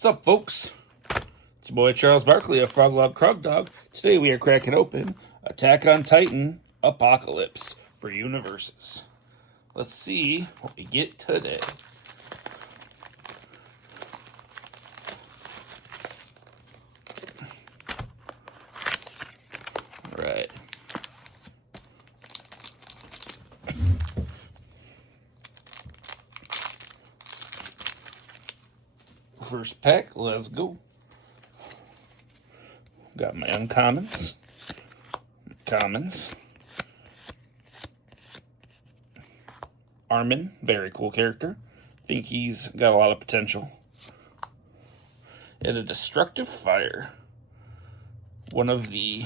Sup, folks? It's your boy Charles Barkley of FrogLogCrogDog. Today we are cracking open Attack on Titan Apocalypse for Universus. Let's see what we get today. All right. First pack, let's go. Got my uncommons, commons. Armin, very cool character. Think he's got a lot of potential. And a destructive fire. One of the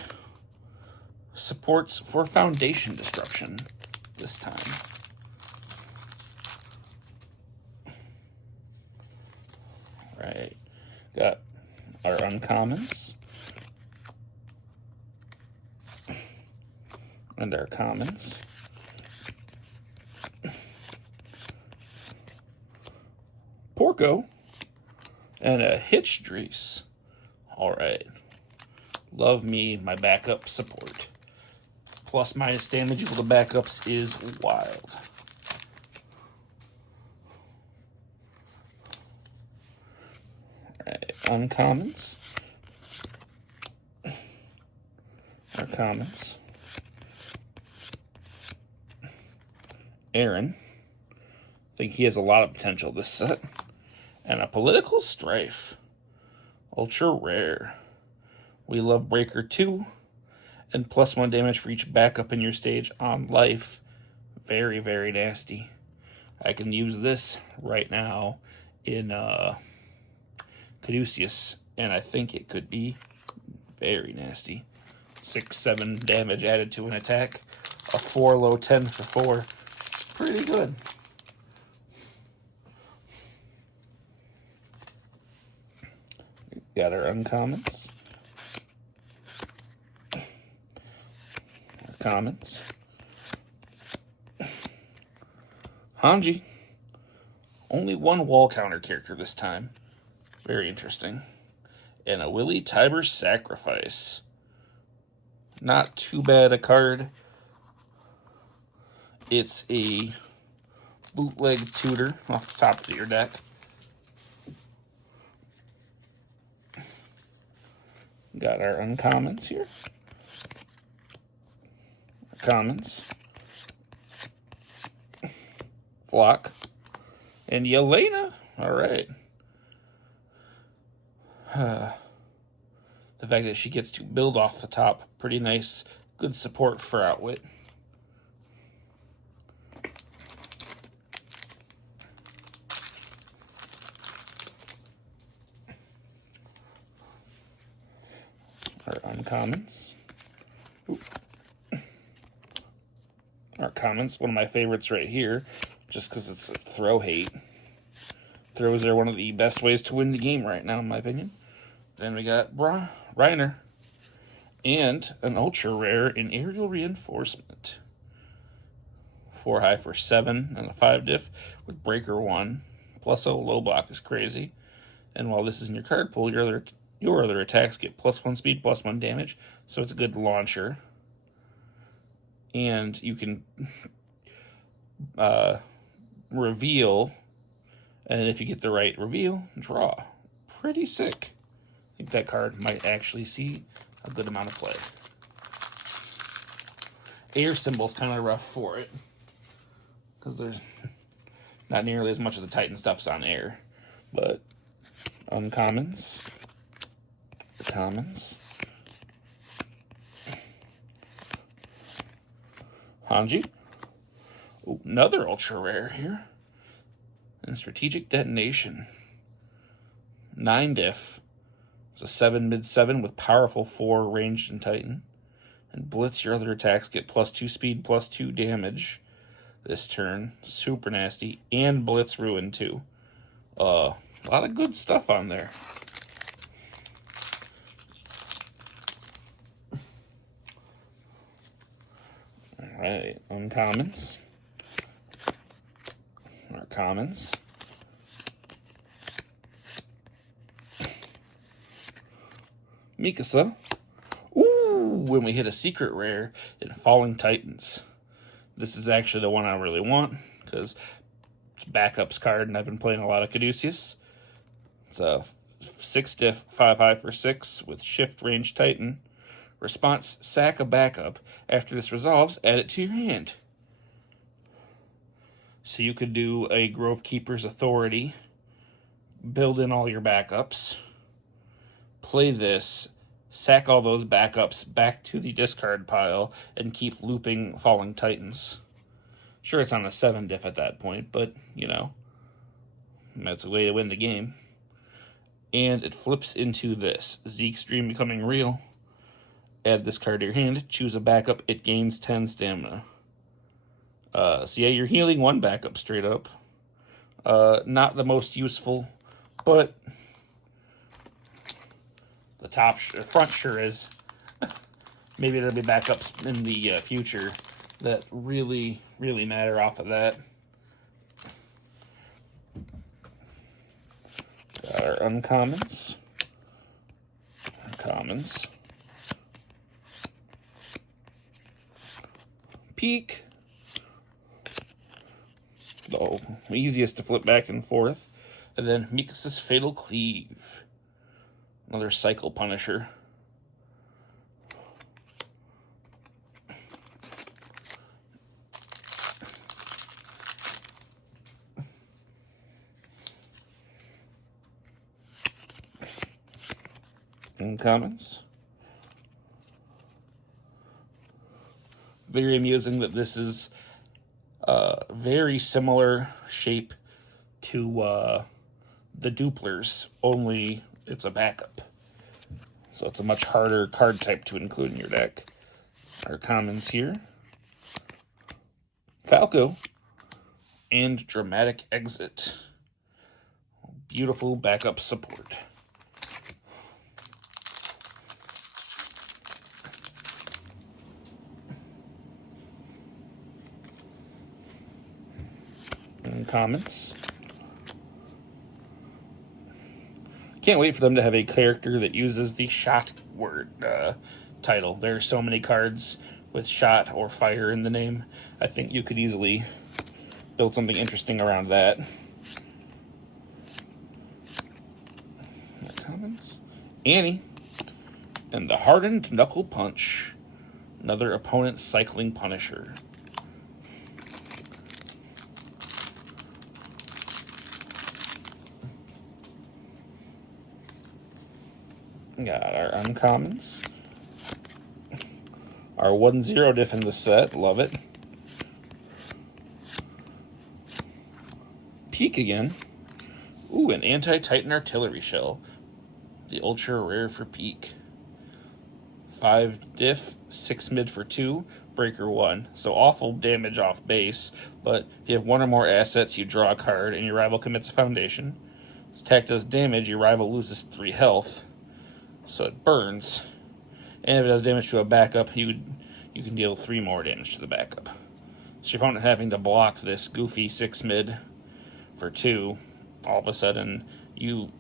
supports for foundation destruction this time. Right, got our uncommons and our commons. Porco and a Hitchdreece. All right, love me my backup support. Plus minus damage equal to backups is wild. Uncommons, our commons. Aaron, think he has a lot of potential this set. And a political strife, ultra rare. We love Breaker 2 and +1 damage for each backup in your stage on life. Very, very nasty. I can use this right now in Caduceus, and I think it could be very nasty. 6-7 damage added to an attack. A 4 low 10 for 4. Pretty good. Got our uncommons. Our commons. Hanji. Only one wall counter character this time. Very interesting. And a Willie Tiber Sacrifice. Not too bad a card. It's a bootleg tutor off the top of your deck. Got our uncommons here. Our commons. Flock. And Yelena. All right. The fact that she gets to build off the top, pretty nice. Good support for Outwit. Our uncommons. Ooh. Our commons, one of my favorites right here, just because it's a throw hate. Throws are one of the best ways to win the game right now, in my opinion. Then we got Reiner. And an ultra rare in Aerial Reinforcement. 4 high for 7 and a 5 diff with Breaker 1. +0 low block is crazy. And while this is in your card pool, your other attacks get +1 speed, +1 damage. So it's a good launcher. And you can reveal. And if you get the right reveal, draw. Pretty sick. I think that card might actually see a good amount of play. Air symbol's kind of rough for it, because there's not nearly as much of the Titan stuff's on air. But uncommons, commons. Hanji. Ooh, another ultra rare here. And Strategic Detonation. 9 diff. It's a 7 mid-7 with powerful 4 ranged and Titan. And Blitz, your other attacks get +2 speed, +2 damage this turn. Super nasty. And Blitz Ruin too. A lot of good stuff on there. Alright, uncommons. Our commons. Mikasa. Ooh, when we hit a secret rare in Falling Titans. This is actually the one I really want, because it's backups card, and I've been playing a lot of Caduceus. It's a 6 diff, 5/5 for 6 with Shift Range Titan. Response, sack a backup. After this resolves, add it to your hand. So you could do a Grove Keeper's Authority, build in all your backups, play this, sack all those backups back to the discard pile, and keep looping Falling Titans. Sure, it's on a 7 diff at that point, but, you know, that's a way to win the game. And it flips into this. Zeke's Dream becoming real. Add this card to your hand, choose a backup, it gains 10 stamina. So yeah, you're healing 1 backup straight up. Not the most useful, but the front sure is. Maybe there'll be backups in the future that really, really matter off of that. Got our uncommons. Commons. Peak. The easiest to flip back and forth. And then Mikasa's Fatal Cleave. Another cycle punisher. Uncommons. Very amusing that this is very similar shape to the Duplers, only it's a backup. So it's a much harder card type to include in your deck. Our commons here. Falco and Dramatic Exit. Beautiful backup support. Comments. Can't wait for them to have a character that uses the shot word title. There are so many cards with shot or fire in the name. I think you could easily build something interesting around that. Comments. Annie and the Hardened Knuckle Punch. Another opponent cycling punisher. Got our uncommons. Our 1/0 diff in the set. Love it. Peak again. Ooh, an Anti-Titan Artillery Shell. The ultra rare for Peak. 5 diff, 6 mid for 2, breaker 1. So awful damage off base, but if you have 1 or more assets, you draw a card and your rival commits a foundation. This attack does damage, your rival loses 3 health. So it burns, and if it does damage to a backup, you can deal 3 more damage to the backup. So your opponent having to block this goofy 6 mid for 2, all of a sudden you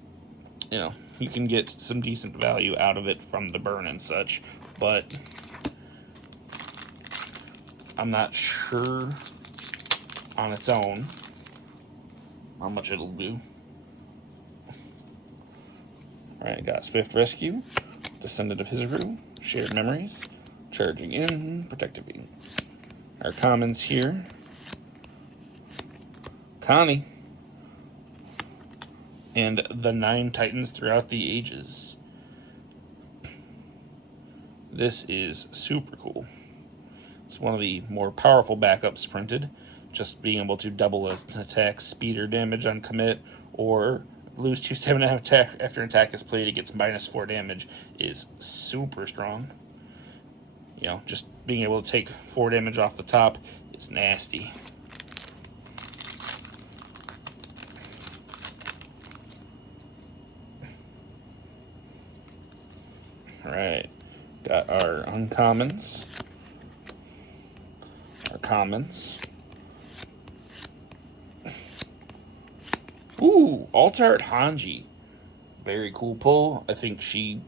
can get some decent value out of it from the burn and such, but I'm not sure on its own how much it'll do. Alright, got Swift Rescue, Descendant of Hizuru, Shared Memories, Charging In, Protective Beam. Our commons here. Connie. And the 9 Titans throughout the ages. This is super cool. It's one of the more powerful backups printed. Just being able to double an attack, speed, or damage on commit, or lose 2 stamina after an attack is played, it gets -4 damage, is super strong. You know, just being able to take 4 damage off the top is nasty. Alright, got our uncommons, our commons. Ooh, Altart Hanji. Very cool pull. I think she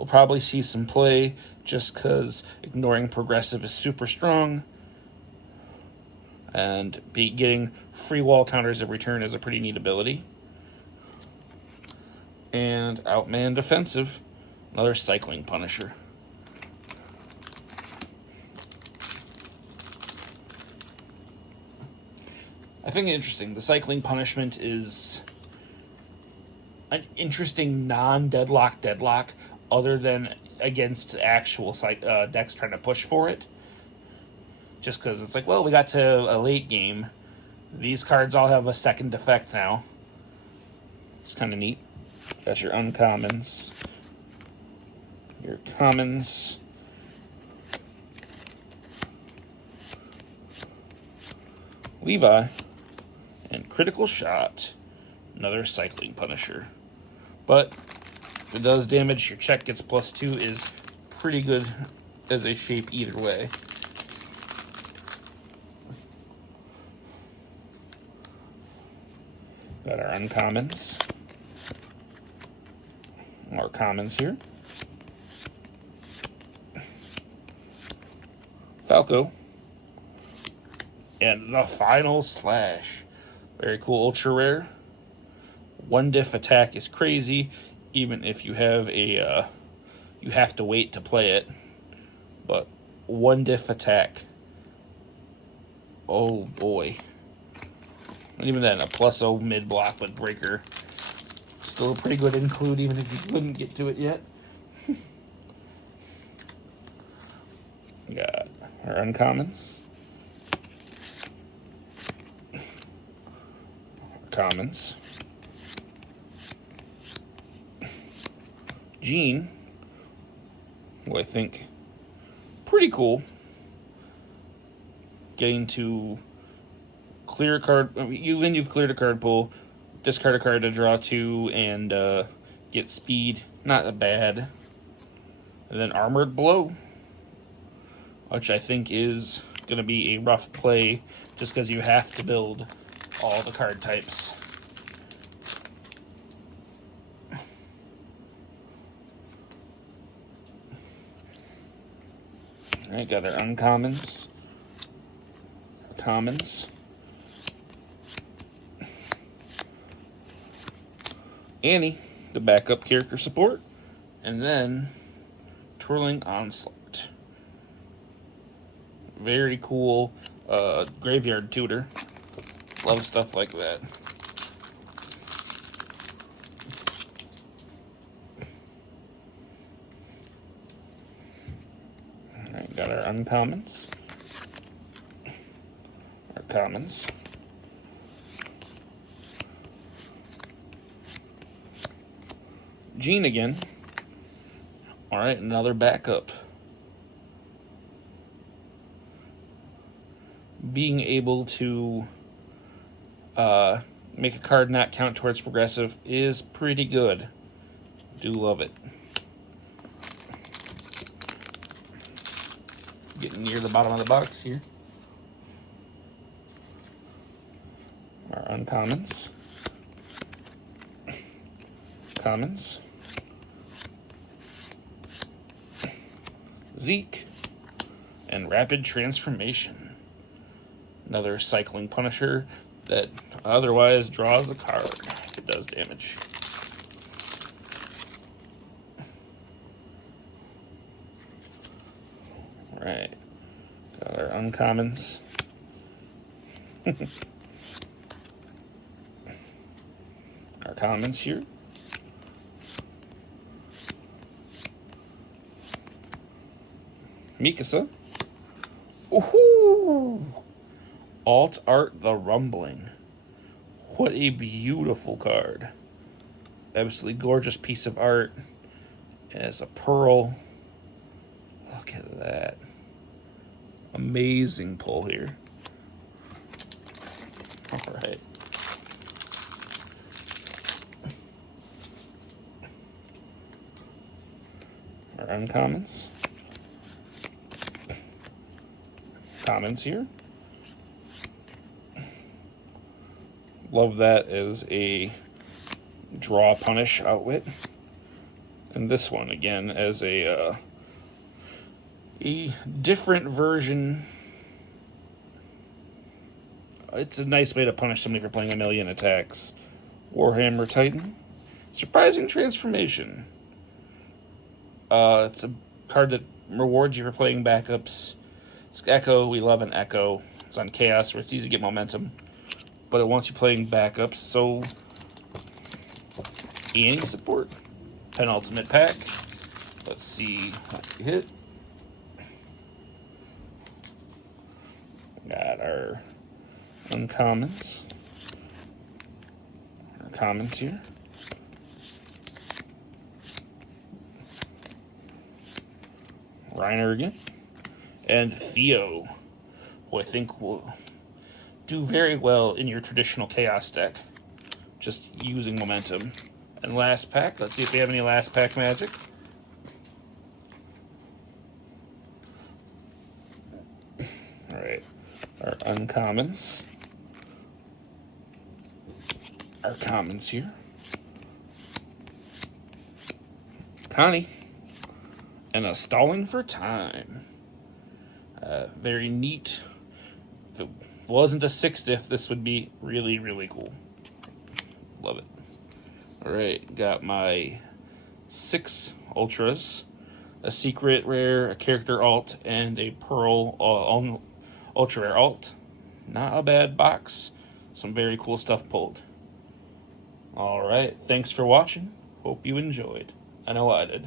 will probably see some play just because ignoring progressive is super strong. And getting free wall counters every turn is a pretty neat ability. And Outman Defensive, another Cycling Punisher. I think interesting. The Cycling Punishment is an interesting non-deadlock deadlock other than against actual decks trying to push for it. Just because it's like, well, we got to a late game. These cards all have a second effect now. It's kind of neat. Got your uncommons, your commons, Levi, and Critical Shot, another Cycling Punisher. But if it does damage, your check gets +2 is pretty good as a shape either way. Got our uncommons. More commons here. Falco. And the Final Slash. Very cool, ultra rare. 1 diff attack is crazy, even if you have a, you have to wait to play it. But 1 diff attack. Oh boy. And even then, a +0 mid block with breaker. Still a pretty good include, even if you couldn't get to it yet. Got our uncommons. Commons. Gene, who I think pretty cool. Getting to clear a card, you've cleared a card pool, discard a card to draw 2 and get speed. Not bad. And then Armored Blow, which I think is going to be a rough play just because you have to build all the card types. Alright, got our uncommons, commons, Annie, the backup character support, and then Twirling Onslaught. Very cool graveyard tutor. Love stuff like that. Alright, got our uncommons. Our commons. Gene again. Alright, another backup. Being able to make a card not count towards progressive is pretty good. Do love it. Getting near the bottom of the box here. Our uncommons. Commons. Zeke. And Rapid Transformation. Another Cycling Punisher that otherwise draws a card if it does damage. Alright. Got our uncommons. Our commons here. Mikasa. Ooh! Alt Art the Rumbling. What a beautiful card. Absolutely gorgeous piece of art. As a pearl. Look at that. Amazing pull here. Alright. Our uncommons. Commons here. Love that as a draw punish outwit. And this one, again, as a different version. It's a nice way to punish somebody for playing 1,000,000 attacks. Warhammer Titan. Surprising Transformation. It's a card that rewards you for playing backups. It's Echo. We love an Echo. It's on Chaos where it's easy to get momentum. But it wants you playing backups, so any support. Penultimate pack. Let's see what we hit. Got our uncommons. Our commons here. Reiner again. And Theo, who I think will do very well in your traditional Chaos deck. Just using momentum. And last pack. Let's see if we have any last pack magic. Alright. Our uncommons. Our commons here. Connie. And a Stalling for Time. Very neat. If it wasn't a 6th diff, this would be really, really cool. Love it. Alright, got my 6 Ultras, a Secret Rare, a Character Alt, and a Pearl Ultra Rare Alt. Not a bad box. Some very cool stuff pulled. Alright, thanks for watching. Hope you enjoyed. I know I did.